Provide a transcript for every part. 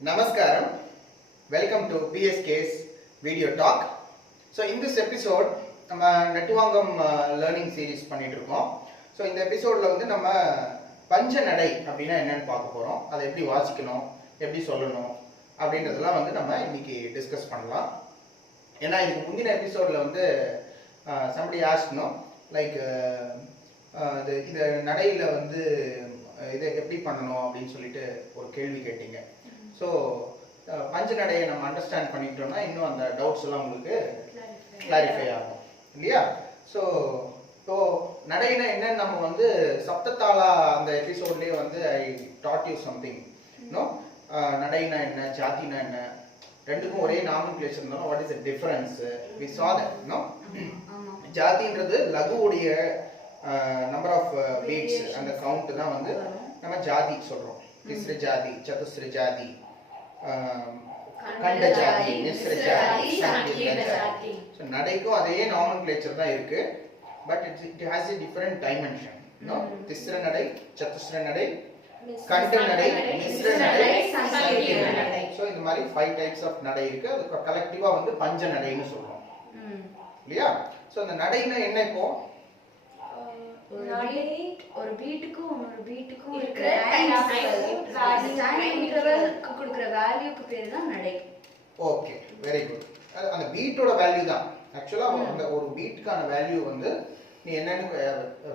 Namaskaram. Welcome to PSK's video talk. So in this episode, நம்ம நெட்டுவாங்கம் learning series பண்ணிட்டு இருக்கோம். So இந்த எபிசோட்ல வந்து நம்ம பஞ்ச நடை அப்படின்னா என்னன்னு பார்க்க போறோம். அதை எப்படி வாசிக்கணும், எப்படி சொல்லணும் அப்படின்றதெல்லாம் வந்து நம்ம இன்னைக்கு டிஸ்கஸ் பண்ணலாம். ஏன்னா இதுக்கு முந்தின எபிசோட்ல வந்து somebody asked லைக் இந்த நடையில வந்து இதை எப்படி பண்ணணும் அப்படின்னு சொல்லிட்டு ஒரு கேள்வி கேட்டீங்க. ஸோ பஞ்ச நடையை நம்ம அண்டர்ஸ்டாண்ட் பண்ணிட்டோம்னா இன்னும் அந்த டவுட்ஸ் எல்லாம் உங்களுக்கு கிளாரிஃபை ஆகும் இல்லையா? ஸோ இப்போ நடைனா என்னன்னு நம்ம வந்து சப்தத்தாளா அந்த எபிசோட்லேயே வந்து ஐ டாட் யூ சம்திங் நடைனா என்ன, ஜாதினா என்ன, ரெண்டுக்கும் ஒரே நாமன்கிளேச்சர் இருந்தாலும் what is the difference we saw that ஜாதின்றது லகுவுடைய நம்பர் ஆஃப் பீட்ஸ் அந்த கவுண்ட் தான் வந்து நம்ம ஜாதி சொல்றோம். திஸ்ர ஜாதி, சதுஸ்ர ஜாதி, கண்ட ஜாதி, மிஸ்ர ஜாதி, சங்கீர்ண ஜாதி. ஸோ நடைக்கும் அதே நாமன்கிளேச்சர் தான் இருக்கு, but it has a different dimension. திஸ்ர நடை, சதுஸ்ர நடை, கண்ட நடை, மிஸ்ர நடை, சங்கீர்ண நடை. ஸோ இந்த மாதிரி 5 டைப்ஸ் ஆஃப் நடை இருக்கு. அது கலெக்டிவா வந்து பஞ்ச நடைன்னு சொல்றோம் இல்லையா? ஸோ அந்த நடைனா என்ன? இப்போ ஒரு பீட்டுக்கும் இன்னொரு பீட்டுக்கும் இருக்கிற கொடுக்கிற வேல்யூக்கு பேரு தான் நடை. Okay, very good. அந்த பீட்டோட வேல்யூ தான் ஆக்சுவலா அந்த ஒரு பீட்டுக்கான வேல்யூ வந்து நீ என்னன்னு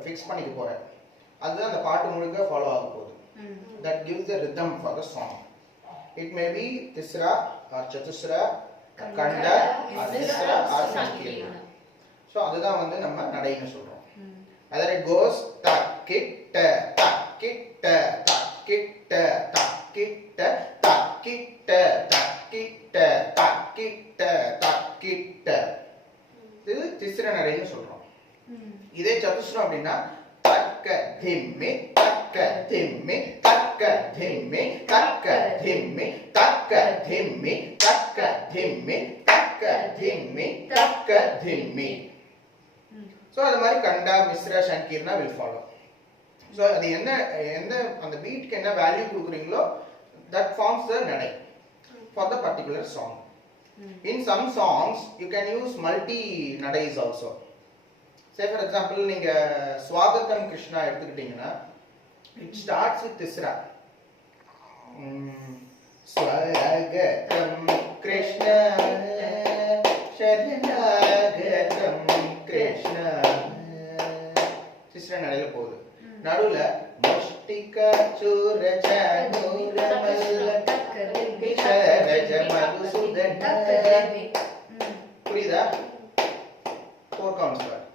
ஃபிக்ஸ் பண்ணிக்க போற, அதுதான் அந்த பாட்டு முழுக்க ஃபாலோ ஆக போகுது. That gives the rhythm for the song. It may be tisra or chatusra, kanda or misra or sankirna. So அதுதான் வந்து நம்ம நடைன்னு சொல்றோம். Whether it goes takitta takitta takitta takitta takitta takitta takitta takitta, இது திஸ்ர நடைன்னு சொல்றோம். இதே சதுஸ்ரம் அப்படின்னா தக்க திம்மி தக்க திம்மி தக்க திம்மி தக்க திம்மி தக்க திம்மி தக்க திம்மி தக்க திம்மி தக்க திம்மி. ஸோ அது மாதிரி கண்டா, Mishra, Sankeerna will follow. So அது எந்த அந்த பீட்க்கு என்ன வேல்யூ கொடுக்குறீங்களோ தட் ஃபார்ம்ஸ் த நடை for the particular song. In some songs you can use multi நடைஸ் ஆல்சோ. சே ஃபார் எக்ஸாம்பிள் நீங்க ஸ்வாகதம் கிருஷ்ணா எடுத்துக்கிட்டீங்கன்னா இட் ஸ்டார்ட்ஸ் வித் திஸ்ரா. ஸ்வாகதம் கிருஷ்ணா சரணாகதம் கிருஷ்ணா, திஸ்ர நடையில போகுது. நடுவுல முஷ்டிகா சூரஜ நூரமல்ல விசரஜ மதுசூதன, புரியுதா? 4 counts பாரு.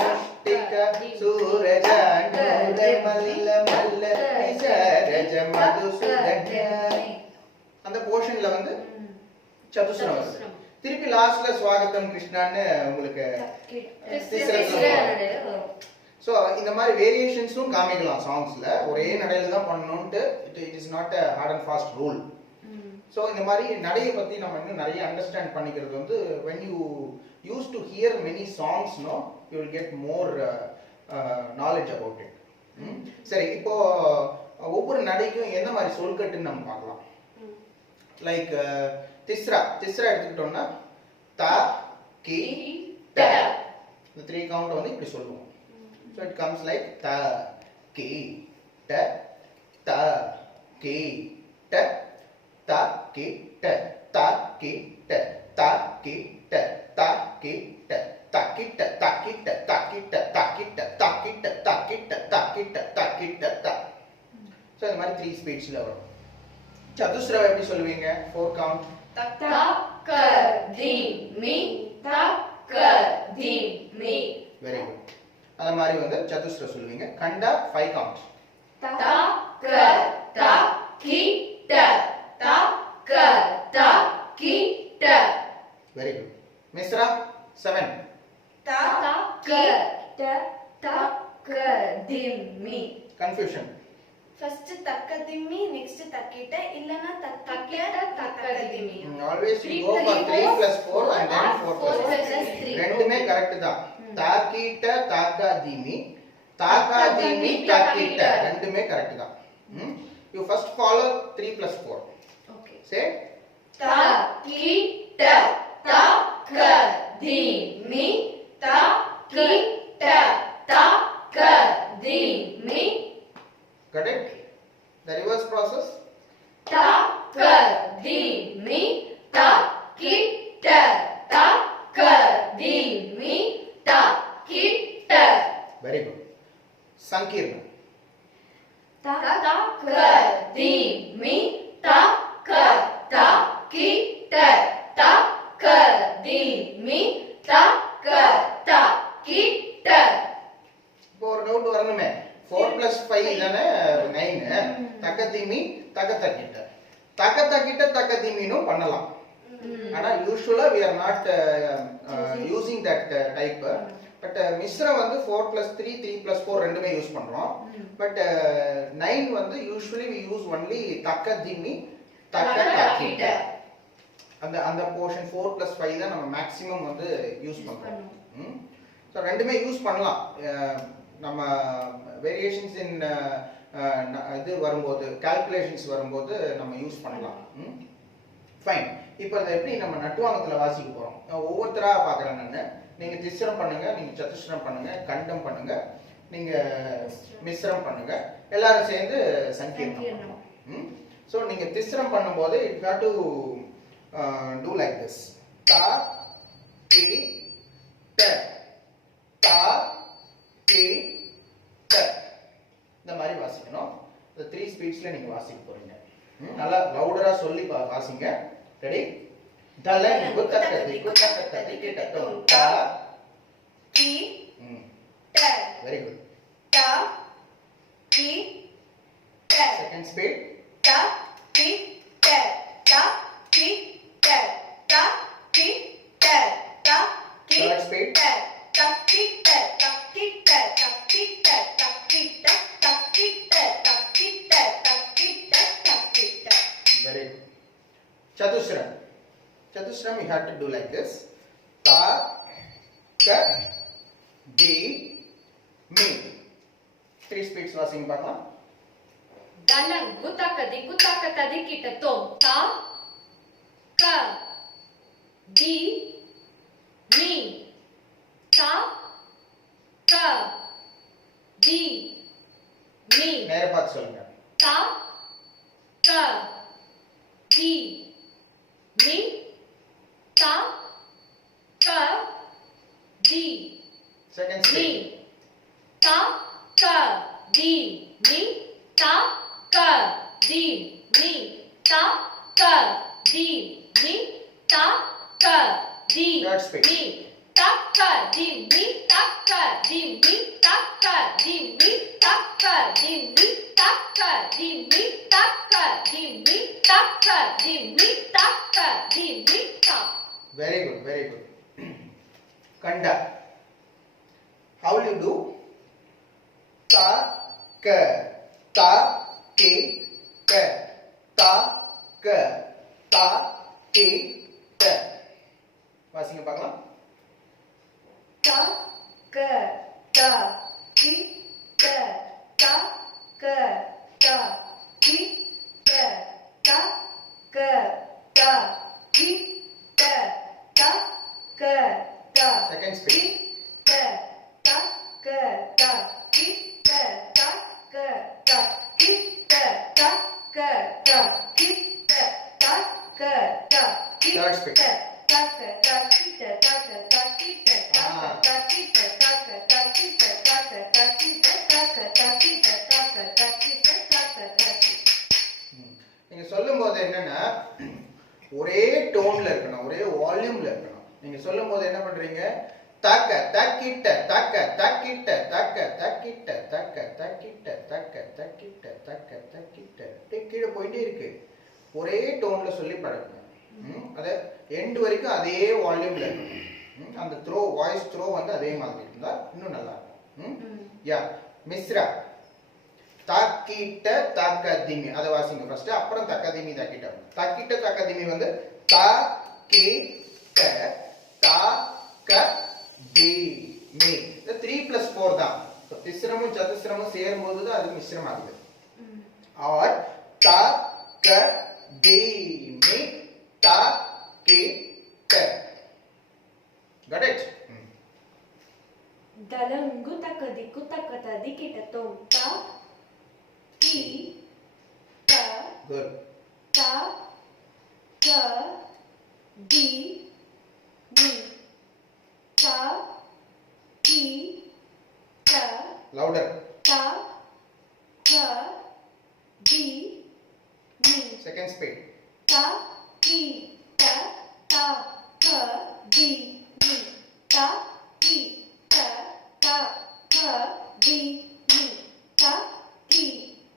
முஷ்டிகா சூரஜ நூரமல்ல மல்ல விசரஜ மதுசூதன, அந்த போர்ஷன்ல வந்து சதுஸ்ரம் வருது. திருப்பி லாஸ்ட்ல ஸ்வாகதம் கிருஷ்ணான்னு உங்களுக்கு சோ இந்த மாதிரி வேரியேஷன்ஸும் காமிக்கலாம் சாங்ஸ்ல. ஒரே நடையில தான் பண்ணணும்ட்டு it is not a hard and fast rule. So இந்த மாதிரி நடையை பத்தி நம்ம இன்னும் நிறைய அண்டர்ஸ்டாண்ட் பண்ணிக்கிறது வந்து when you used to hear many songs you will get more knowledge about it. சரி, இப்போ ஒவ்வொரு நடைக்கும் என்ன மாதிரி சொல்கட்டுன்னு நம்ம பார்க்கலாம். லைக் திஸ்ரா எடுத்துக்கிட்டோம்னா த கி ட, இந்த 3 கவுண்ட் வந்து இப்படி சொல்லுவோம். So it comes like the கி ட த கி ட த கி ட த கி ட த கி ட த கி ட த கி ட த கி ட த கி ட த கி ட த கி ட த கி ட த கி ட த கி ட த. ஸோ இந்த மாதிரி 3 ஸ்பீட்ஸ்ல வரும். சதுஸ்ரா எப்படி சொல்லுவீங்க? 4 கவுண்ட். தக்க திம்மி தக்க திம்மி. Very good. அத மாதிரி வந்து சதுஸ்ரா சொல்லுவீங்க. கண்டா 5 கவுண்ட். தக்க தக்கிட்ட தக்க தக்கிட்ட. Very good. மிஸ்ரா 7. தக்க தக்க திம்மி. கன்ஃபியூஷன். ஃபர்ஸ்ட் தக்க திம்மி, நெக்ஸ்ட் தக்கிட்ட, இல்லனா தக்கிட்ட தக்க திம்மி. Always you go for 3 + 4 and then 4 + 3. ரெண்டுமே கரெக்ட் தான். தாக்கிட்ட தாக்கா திமி, தாக்கா திமி தாக்கிட்ட, ரெண்டுமே கரெக்ட் தான். You first follow 3 plus 4. Okay. Say ta ki ta ta ka di mi ta ki ta ta ka di mi. got it? The reverse process. Ta ka di mi ta ki ta ta ka di mi ta ki ta. Very good. Sankirna. Ta ta ka di mi ta ka ta ki ta ta ka di mi ta ka ta ki ta. இப்போ ஒரு doubt வரணுமே 4 plus 5 தானே 9 தக்கதிமி தக்கத்தக்கிட்ட தக்கத்தக்கிட்ட தக்கதிமினும் பண்ணலாம் ஆனா யூசுவலா we are not using that type but மிஸ்ரா வந்து 4 plus 3 3 plus 4 ரெண்டுமே யூஸ் பண்றோம் பட் 9 வந்து யூசுவலி we use only தக்கதிமி தக்கத்தக்கிட்ட அந்த அந்த போர்ஷன் 4 plus 5 தான் நம்ம மேக்ஸிமம் வந்து யூஸ் பண்றோம் ஸோ ரெண்டுமே யூஸ் பண்ணலாம் நம்ம வேரியேஷன்ஸ் இன் இது வரும்போது கால்குலேஷன்ஸ் வரும்போது நம்ம யூஸ் பண்ணலாம் ஃபைன் இப்போ அதை எப்படி நம்ம நட்டுவாங்கத்தில் வாசிக்க போகிறோம் ஒவ்வொருத்தராக பார்க்குறேன் நான் நீங்கள் திஸ்ரம் பண்ணுங்க நீங்கள் சதுஸ்ரம் பண்ணுங்க கண்டம் பண்ணுங்க நீங்கள் மிஸ்ரம் பண்ணுங்க எல்லாரும் சேர்ந்து சங்கீர்ணம் ஸோ நீங்கள் திஸ்ரம் பண்ணும்போது it have to do like this தா கி ட தா கி ட இந்த மாதிரி வாசிக்கணும் இந்த 3 ஸ்பீட்ஸ்ல நீங்க வாசிக்க போறீங்க நல்லா லவுடரா சொல்லி வாசிங்க ரெடி தல குத்தக்கதி குத்தக்கதி கிட்டத்தோ தா ki ta very good ta ki ta second speed ta ki ta ta ki ta ta ki ta ta ki third speed ta ta ki ta ta ki ta ta ki ta ta ki ta ta ki ta ta ki ta ta ki ta ta ki ta. very good chatusram chatusram you have to do like this ta ka di mi 3 speeds வாசிங்க பார்க்கலாம் Dalang gutaka kadi kita tom ta ka di mi ta ka di mi நேரா பார்த்து சொல்லுங்க ta ka di mi ta ka di second mi speed ta ka di mi ta ka di mi ta ka di mi ta ka di Third speed. mi ta ka di mi ta ka di mi ta ka di mi ta ka di mi ta ka di mi ta ka di mi ta ka di mi ta ka di mi ta. very good kanda how will you do ta ka ta ki ka ta ka ta ki ta வாசிங்க பார்க்கலாம் Ta ka ta ki ta ta ka ta ki ta ta ka ta ki ta ta ka ta second ki speed ta ta ka ta ki ta ta ka ta ki ta ta ka ta ki ta ta ka ta ki Third speed. ta ta ka ta ki ta ta ka ta ki ta ta ka ta ki ta ta ka ta ki ta ta ka ta ki ta ta ka ta ki ta ta ka ta ki ta ta ka ta ki. நீங்க சொல்லும்போது என்னன்னா ஒரே டோன்ல இருக்கணும் ஒரே வால்யூம்ல இருக்கணும் நீங்க சொல்லும்போது என்ன பண்றீங்க தக்க தக்கிட்ட தக்க தக்கிட்ட தக்க தக்கிட்ட தக்க தக்கிட்ட தக்க தக்கிட்ட தக்க தக்கிட்ட அப்படியே கீழே போயிட்டே இருக்கு ஒரே டோன்ல சொல்லி பழகுங்க அத எண்ட் வரைக்கும் அதே வால்யூம்ல இருக்கணும் அந்த த்ரோ வாய்ஸ் த்ரோ வந்து அதே மாதிரி இருந்தா இன்னும் நல்லா இருக்கும் யா மிஸ்ரா தாக்கிட்ட தக்கதிமி அதை வாசிங்க ஃபர்ஸ்ட் அப்புறம் தக்கதிமி தாக்கிட்ட தக்கிட்ட தக்கதிமி வந்து தா கி ட தா க தி மி இது 3 plus 4 தான் திஸ்ரமும் சதுஸ்ரமும் சேரும்போது தான் அது மிஸ்ரம் ஆகுது or ta ka di mi ta ki ta. Got it? Dalangu takadiku takatadi kitatom ta ki ta Good. ta ka di mi ta ki ta Louder. ta ka di mi Second speed. ta ki ta ta ka di mi ta ki ta ta ka di mi ta ki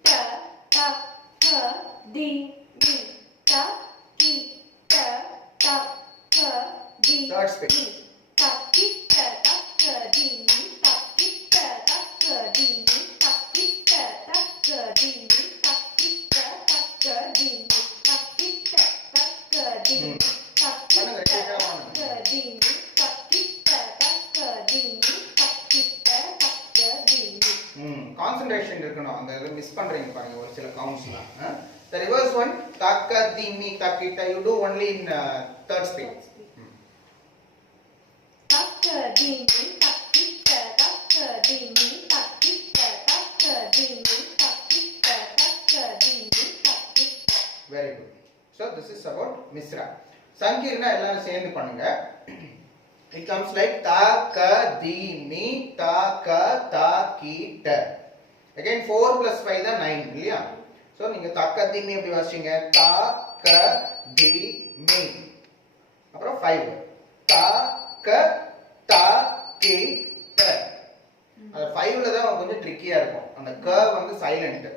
ta ta ka di mi ta ki ta ta ka di Third speed. mi ta ki ta ta ka di mi ta ki ta ta ka di mi ta ki ta ta ka di mi ta ki ta ta ka di mi ta ki ta ta ka di mi ta ki பண்ணுங்க, ta கேட்கலாம் ta வாங்க. ka di mi ta ki ta ta ka di mi ta ki ta ta ka di mi. Concentration இருக்கணும். அந்த இதை miss பண்றீங்க பாருங்க ஒரு சில கவுண்ட்ஸ்லாம். The reverse one taka di mi takita you do only in third speed. Ta ka di mi ta ki ta ta ka di mi ta ki ta ta ka di mi ta ki ta ta ka di mi ta ki ta. Very good. So this is about misra. Sankeerna எல்லாரும் சேர்ந்து பண்ணுங்க. It comes like ta ka di mi ta ka ta ki ta. Again 4 plus 5 தான் 9 இல்லையா? So நீங்க ta ka di mi எப்படி வாசிச்சீங்க? ta ka di mi. அப்புறம் 5 ta ka ta ki ta. அது 5ல தான் கொஞ்சம் ட்ரிக்கியா இருக்கும். அந்த க வந்து silent.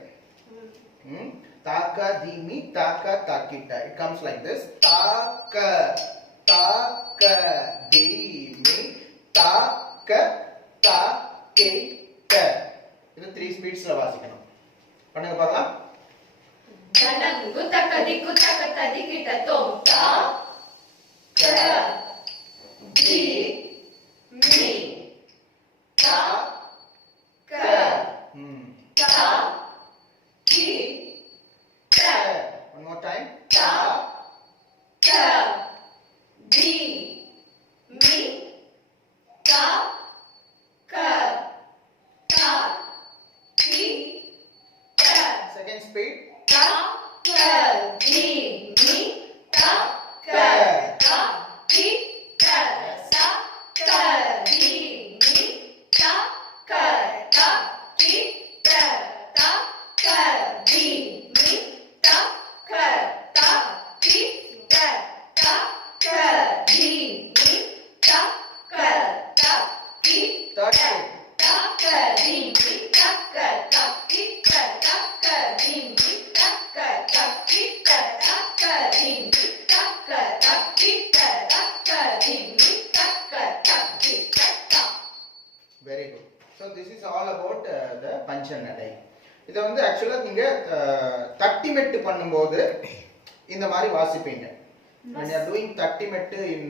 Taka di mi taka takita. It comes like this. Taka di mi taka takita. இது 3 ஸ்பீட்ஸ்ல வாசிக்கணும். பண்ணுங்க பார்க்கலாம். Dalangu takadiku takatadi kitatom ta ka di mi ta ka ta ki ta One more time. ta ka di mi ta ka ta ki ta Second speed. ta ka di mi ta ka ta ki ta sa ka di mi ta ka ta ki ta ta ka di mi ta ka ta ki ta ta ka di mi ta ka ta ki Third ta speed. ta ka di mi ta ka ta ki ta ta ka di mi ta ka ta ki ta ta ka di mi ta ka ta ki ta ta ka di mi ta ka ta ki ta ta. Very good. So this is all about the பஞ்சநடை. இதை வந்து ஆக்சுவலா நீங்க தட்டி மெட்டு பண்ணும்போது இந்த மாதிரி வாசிப்பீங்க. When you are doing தட்டி மெட்டு in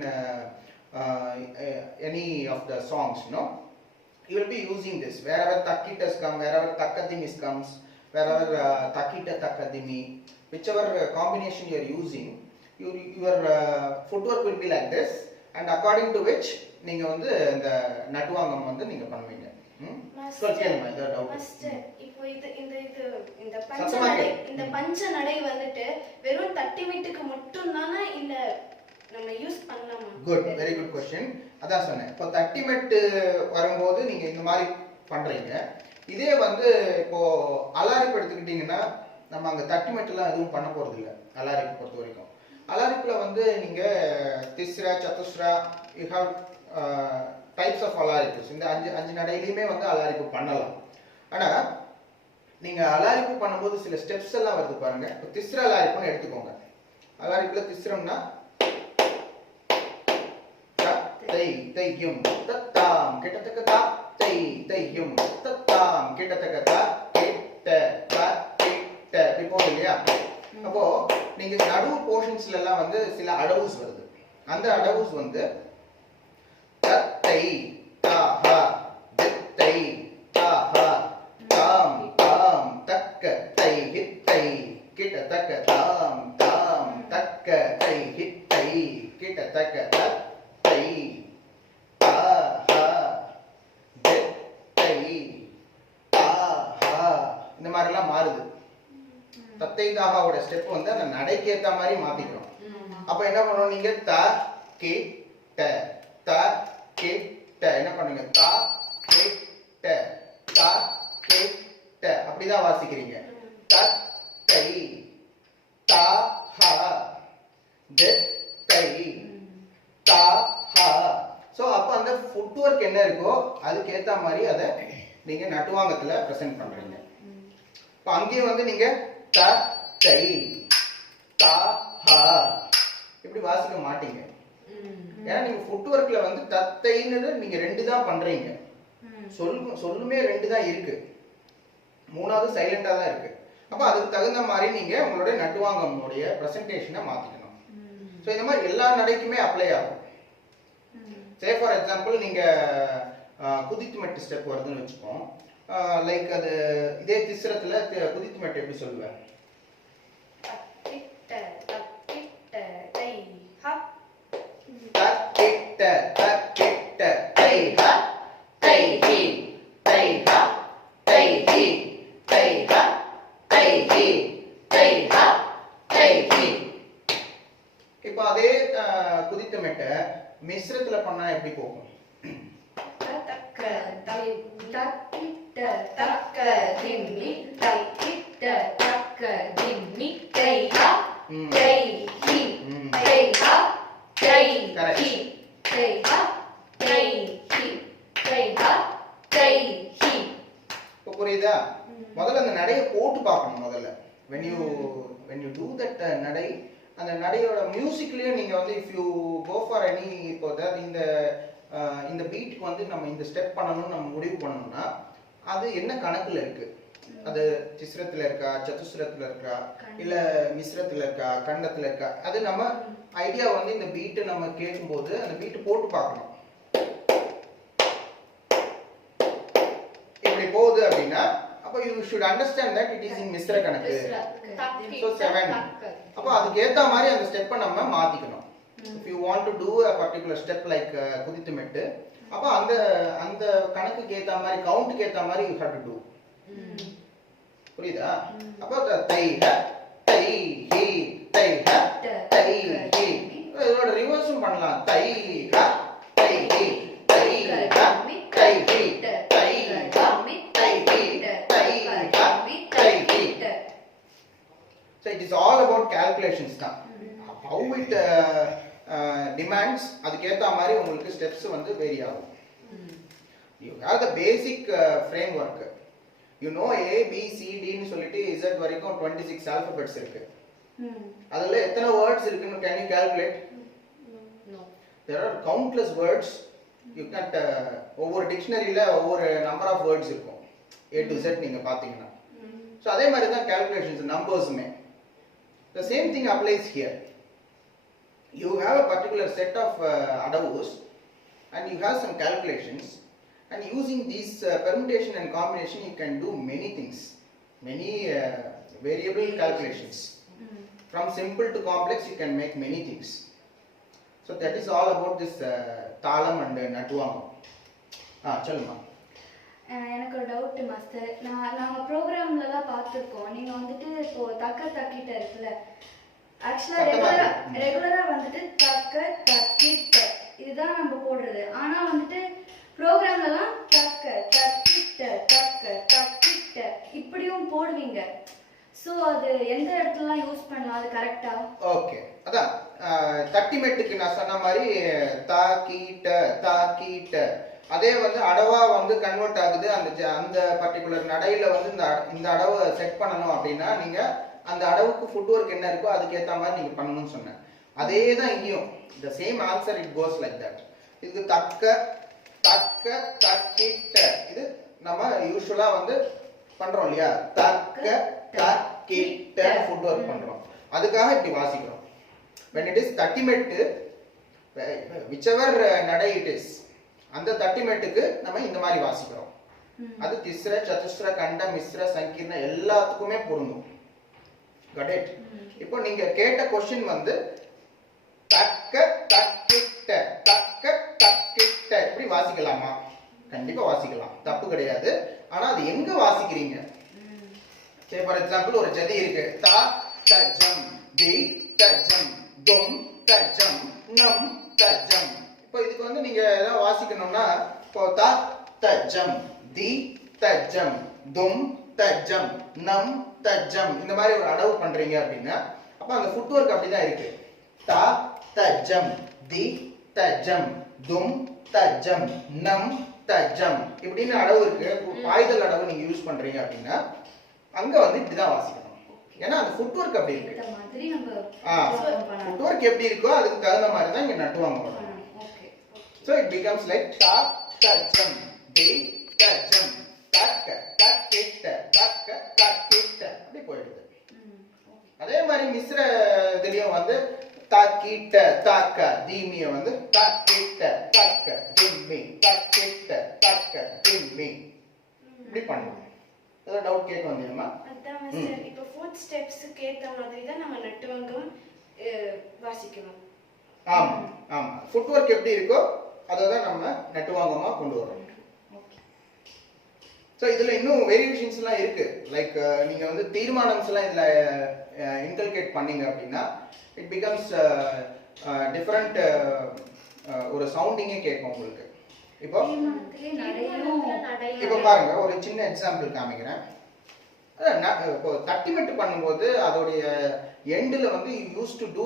any of the songs, you will be using this. Wherever takkitas come, wherever takadimis comes, wherever takkita takkadimi, whichever combination you are using, your footwork will be like this, and according to which நீங்க வந்து இந்த நட்டுவாங்கம் வந்து நீங்க பண்ணுவீங்க. கேளுங்க இந்த doubt. Master இப்போ இந்த சத்தமா பஞ்சநடை கேளு. இந்த பஞ்சநடை வந்துட்டு வெறும் தட்டிமிட்டுக்கு மட்டும் தானா இல்ல நம்ம யூஸ் பண்ணலாமா? Good, very good question. அதான் சொன்னேன். இப்போ தட்டி மெட்டு வரும்போது நீங்க இந்த மாதிரி பண்றீங்க. இதே வந்து இப்போ அலாரிப்பு எடுத்துக்கிட்டீங்கன்னா நம்ம அங்க தட்டி மெட்டுலாம் எதுவும் பண்ண போறது இல்லை. அலாரிப்பு பொறுத்த வரைக்கும் அலாரிப்புல வந்து நீங்க Tisra சதுஸ்ரா you have types of அலாரிப்புஸ். இந்த அஞ்சு நடையிலையுமே வந்து அலாரிப்பு பண்ணலாம். ஆனா நீங்க அலாரிப்பு பண்ணும்போது சில ஸ்டெப்ஸ் எல்லாம் வருது பாருங்க. இப்போ திஸ்ரா அலாரிப்புன்னு எடுத்துக்கோங்க. அலாரிப்புல திஸ்ரம்னா தை தையும் தத்தாம் கிட்டத்தக்க தா தை தையும் தத்தாம் கிட்டத்தக்க தா கிட்ட தா கிட்ட இப்படி போகுது இல்லையா? அப்போ நீங்க நடுவு போர்ஷன்ஸ்ல எல்லாம் வந்து சில அடவுஸ் வருது. அந்த அடவுஸ் வந்து தத்தை தாஹா தித்தை தாஹா தாம் தாம் தக்க தை ஹித்தை கிட்டத்தக்க தாம் தாம் தக்க தை ஹித்தை கிட்டத்தக்க தத்தை தா ஹா தித்தை தா ஹா இந்த மாதிரி எல்லாம் மாறுது. தத்தை தாகாவோட ஸ்டெப் வந்து அந்த நடைக்கு ஏத்த மாதிரி மாத்திக்கிறோம். அப்ப என்ன பண்ணணும் நீங்க த கி ட த கி ட என்ன பண்ணுங்க த கி ட த கி ட அப்படிதான் வாசிக்கிறீங்க. தத்தை த ஹ தித்தை த ஹ. சோ அப்ப அந்த ஃபுட் வொர்க் என்ன இருக்கோ அதுக்கு ஏத்த மாதிரி அதை நீங்க நட்டுவாங்கத்துல பிரசன்ட் பண்றீங்க. இப்ப அங்கேயும் வந்து நீங்க த தை த ஹ இப்படி வாசிக்க மாட்டீங்க. ஏன்னா நீங்க ஃபுட் வொர்க்ல வந்து தத்தைன்னு நீங்க 2 தான் பண்றீங்க. சொல்லுமே 2 தான் இருக்கு, 3வது சைலண்டா தான் இருக்கு. அப்ப அதுக்கு தகுந்த மாதிரி நீங்க உங்களுடைய நட்டுவாங்கம்னுடைய பிரசன்டேஷனை மாத்திக்கணும். சோ இந்த மாதிரி எல்லா நடைக்குமே அப்ளை ஆகும். சே ஃபார் எக்ஸாம்பிள் நீங்க குதித்து மெட்டு ஸ்டெப் வருதுன்னு வச்சுப்போம். லைக் அது இதே திஸ்ரத்துல குதித்து மெட்டு எப்படி சொல்லுவேன்? தக்கிட்ட தக்கிட்ட தை ஹ தக்கிட்ட தக்கிட்ட தை ஹ தை ஹி தை ஹ தை ஹி தை ஹ தை ஹி தை ஹ தை ஹி. இப்போ அதே குதித்து மெட்டை மிஸ்ரத்துல பண்ணா எப்படி போகும்? தக்க தக்கிட்ட தக்க திம்மி தக்கிட்ட தக்க திம்மி தை ஹ தை ஹி தை ஹ தை ஹி தை ஹ தை ஹி தை ஹ தை ஹி. இப்போ புரியுதா? முதல்ல அந்த நடையை போட்டு பார்க்கணும். முதல்ல when you do that நடை, அந்த நடையோட மியூசிக்லயே நீங்க வந்து if you go for any இப்போ இந்த பீட்டுக்கு வந்து நம்ம இந்த ஸ்டெப் பண்ணணும்னு நம்ம முடிவு பண்ணோம்னா அது என்ன கணக்குல இருக்கு? அது திஸ்ரத்துல இருக்கா, சதுஸ்ரத்துல இருக்கா, இல்ல மிஸ்ரத்துல இருக்கா, கண்டத்துல இருக்கா? அது நம்ம ஐடியா வந்து இந்த பீட் நம்ம கேட்கும்போது அந்த பீட் போட்டு பார்க்கணும். இப்படி போகுது அப்படின்னா அப்ப you should understand that it is in மிஸ்ர கணக்கு. So 7. அப்ப அதுக்கு ஏத்த மாதிரி அந்த ஸ்டெப்பை நம்ம மாத்திக்கணும். If you want to do a particular step like குதித்து மெட்டு, அப்ப அந்த கணக்குக்கு ஏத்த மாதிரி கவுண்ட்க்கு ஏத்த மாதிரி you have to do. புரியுதா? அப்ப தை ஹ தை ஹி தை ஹ தை ஹி. இதோட ரிவர்ஸும் பண்ணலாம். தை ஹ தை ஹி தை ஹ தை ஹி தை ஹ தை ஹி தை ஹ தை he. So it is all about calculations தான். How it demands அதுக்கு ஏத்த மாதிரி உங்களுக்கு ஸ்டெப்ஸ் வந்து வேரி ஆகும். You have the basic framework. You know A B C D ன்னு சொல்லிட்டு Z வரைக்கும் 26 alphabets இருக்கு. அதுல எத்தனை words இருக்குன்னு can you calculate? No. There are countless words. You can't ஒவ்வொரு டிக்ஷனரியில ஒவ்வொரு number of words இருக்கும். A to Z நீங்க பாத்தீங்கன்னா. So அதே மாதிரி தான் calculations நம்பர்ஸ்மே. The same thing applies here. You have a particular set of adavus and you have some calculations, and using these permutation and combination you can do many things, many variable calculations. From simple to complex you can make many things. So that is all about this தாளம் and நட்டுவாங்கம். சொல்லுமா. எனக்கு ஒரு doubt master. நாங்கள் ப்ரோக்ராம்லலாம் பார்த்துருக்கோம். நீங்கள் வந்துட்டு இப்போ தக்கிட்ட இருக்குல்ல, ஆக்சுவலாக ரெகுலராக வந்துட்டு தக்கிட்ட இதுதான் நம்ம போடுறது. ஆனால் வந்துட்டு ப்ரோக்ராம்லலாம் தக்கிட்ட இப்படியும் போடுவீங்க. ஸோ அது எந்த இடத்துலலாம் யூஸ் பண்ணலாம், அது கரெக்டா? ஓகே, அதான் தட்டிமெட்டுக்கு நான் சொன்ன மாதிரி தாக்கிட்ட அதே வந்து அடவா வந்து கன்வெர்ட் ஆகுது. அந்த பர்டிகுலர் நடையில வந்து இந்த அடவை செட் பண்ணணும் அப்படின்னா நீங்க அந்த அடவுக்கு ஃபுட் ஒர்க் என்ன இருக்கோ அதுக்கு ஏத்த மாதிரி நீங்க பண்ணணும்னு சொன்னேன். அதே தான் இங்கேயும் the same answer it goes like that. இது தக்கிட்ட இது நம்ம யூசுவலா வந்து பண்றோம் இல்லையா? தக்கிட்ட ஃபுட் ஒர்க் பண்றோம். அதுக்காக இப்படி வாசிக்கிறோம். when it is தட்டிமெட்டு whichever நடை it is அந்த தட்டிமெட்டுக்கு நம்ம இந்த மாதிரி வாசிக்கிறோம். அது திஸ்ர சதுஸ்ர கண்ட மிஸ்ர சங்கீர்ண எல்லாத்துக்குமே பொருந்தும். Got it? இப்போ நீங்க கேட்ட கொஸ்டின் வந்து தக்க தக்கிட்ட தக்க தக்கிட்ட இப்படி வாசிக்கலாமா? கண்டிப்பா வாசிக்கலாம், தப்பு கிடையாது. ஆனா அது எங்க வாசிக்கிறீங்க? சே ஃபார் எக்ஸாம்பிள் ஒரு ஜதி இருக்கு, தா தஜம் தி தஜம் தும் தஜம் நம் தஜம். இப்போ இதுக்கு வந்து நீங்க ஏதாவது வாசிக்கணும்னா இப்போ தா தஜம் தி தஜம் தும் தஜம் நம் தஜம் இந்த மாதிரி ஒரு அடவு பண்றீங்க அப்படின்னா அப்ப அந்த ஃபுட்வொர்க் அப்படிதான் இருக்கு. தா தஜம் தி தஜம் தும் தஜம் நம் தஜம் இப்படின்னு அடவு இருக்கு. பாய்தல் அடவு நீங்க யூஸ் பண்றீங்க அப்படின்னா அங்க வந்து இப்படிதான் வாசிக்கணும். ஏன்னா அந்த ஃபுட்வொர்க் அப்படி இருக்கு. இந்த மாதிரி நம்ம ஃபுட்வொர்க் எப்படி இருக்கோ அதுக்கு தகுந்த மாதிரி தான் இங்க நட்டுவாங்க. Okay. So it becomes like ta tajam de tajam tak tak kitta tak tak kitta அப்படி போயிடுது. அதே மாதிரி மிஸ்ர இதுலயும் வந்து தாக்கிட்ட தாக்க தீமிய வந்து தாக்கிட்ட தாக்க திம்மி தாக்கிட்ட தாக்க திம்மி இப்படி பண்ணுவோம். ஏதோ டவுட் கேட்க வந்தீங்களா? அதான் மாஸ்டர், இப்போ ஃபுட் ஸ்டெப்ஸ்க்கு ஏத்த மாதிரி தான் நம்ம நட்டுவங்கம் வாசிக்கணும். ஆமா ஆமா, ஃபுட்வொர்க் எப்படி இருக்கோ அதை தான் நம்ம நட்டுவாங்கமா கொண்டு வரோம். ஸோ இதில் இன்னும் வேரியேஷன்ஸ்லாம் இருக்கு. லைக் நீங்கள் வந்து தீர்மானம்ஸ் எல்லாம் இதில் இன்கல்கேட் பண்ணீங்க அப்படின்னா இட் பிகம்ஸ் டிஃப்ரெண்ட் ஒரு சவுண்டிங்கே கேட்கும் உங்களுக்கு. இப்போ பாருங்க, ஒரு சின்ன எக்ஸாம்பிள் காமிக்கிறேன். இப்போ தட்டிமெட்டு பண்ணும்போது அதோடைய எண்டில் வந்து யூ யூஸ் டு டூ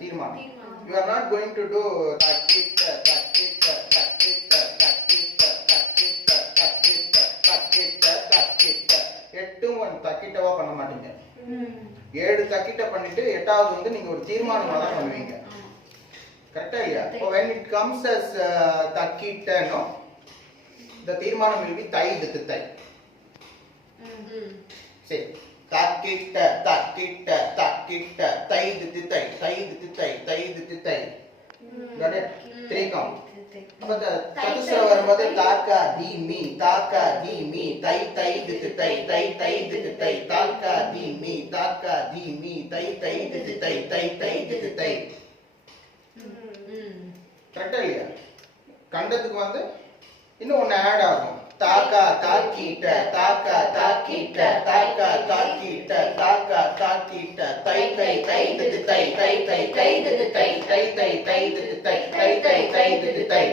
தீர்மானம். You are not going to do தட்டிட்ட தட்டிட்ட தட்டிட்ட தட்டிட்ட தட்டிட்ட தட்டிட்ட தட்டிட்ட தட்டிட்ட. எட்டும் தக்கிட்டவா பண்ண மாட்டீங்க. 7 தக்கிட்ட பண்ணிட்டு 8வது வந்து நீங்க ஒரு தீர்மானமா தான் பண்ணுவீங்க. கரெக்டா இல்லையா? இப்போ when it comes as தக்கிட்ட no, the தீர்மானம் will be தை தித்து தை. சரி, தக்கிட்ட தக்கிட்ட தக்கிட்ட தை தித்து தை தை தித்து தை தை தித்து தை. Got it? 3 count. அப்ப சதுஸ்வர வரும்போது தாக்கா தி மீ தாக்கா தி மீ தை தை தித்து தை தை தை தித்து தை தாக்கா தி மீ தாக்கா தி மீ தை தை தித்து தை தை தை தித்து தை. கரெக்டா இல்லையா? கண்டத்துக்கு வந்து இன்னும் ஒன்னு ஆட் ஆகும். தாக்கா தாக்கிட்ட தாக்கா தாக்கிட்ட தாக்கா தாக்கிட்ட தாக்கா தாக்கிட்ட தை தை தை தித்து தை தை தை தை தித்து தை தை தை தை தித்து தை தை தை தை தித்து தை.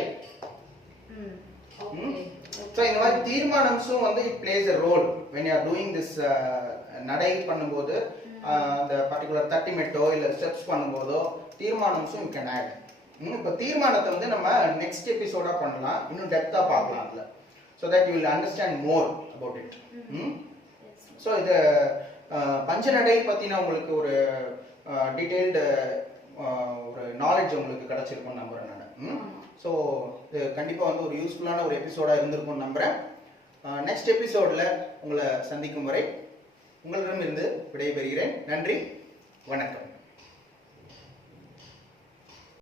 So இந்த மாதிரி தீர்மானம்ஸும் வந்து it plays a role when you are doing this நடை பண்ணும்போது அந்த பர்టిక్యులர் தட்டிமெட்டோ இல்ல ஸ்டெப்ஸ் பண்ணும்போதோ தீர்மானம்ஸும் you can add. இப்போ தீர்மானத்தை வந்து நம்ம நெக்ஸ்ட் எபிசோடா பண்ணலாம், இன்னும் டெப்தா பார்க்கலாம் அதுல, so that you will understand more about it. So இது பஞ்சநடை பத்தின உங்களுக்கு ஒரு டீடைல்டு ஒரு நாலேஜ் உங்களுக்கு கிடைச்சிருக்கும் நம்புறேன் நான். ஸோ இது கண்டிப்பாக வந்து ஒரு யூஸ்ஃபுல்லான ஒரு எபிசோடாக இருந்திருக்கும்னு நம்புகிறேன். நெக்ஸ்ட் எபிசோடில் உங்களை சந்திக்கும் வரை உங்களிடமிருந்து விடைபெறுகிறேன். நன்றி, வணக்கம்.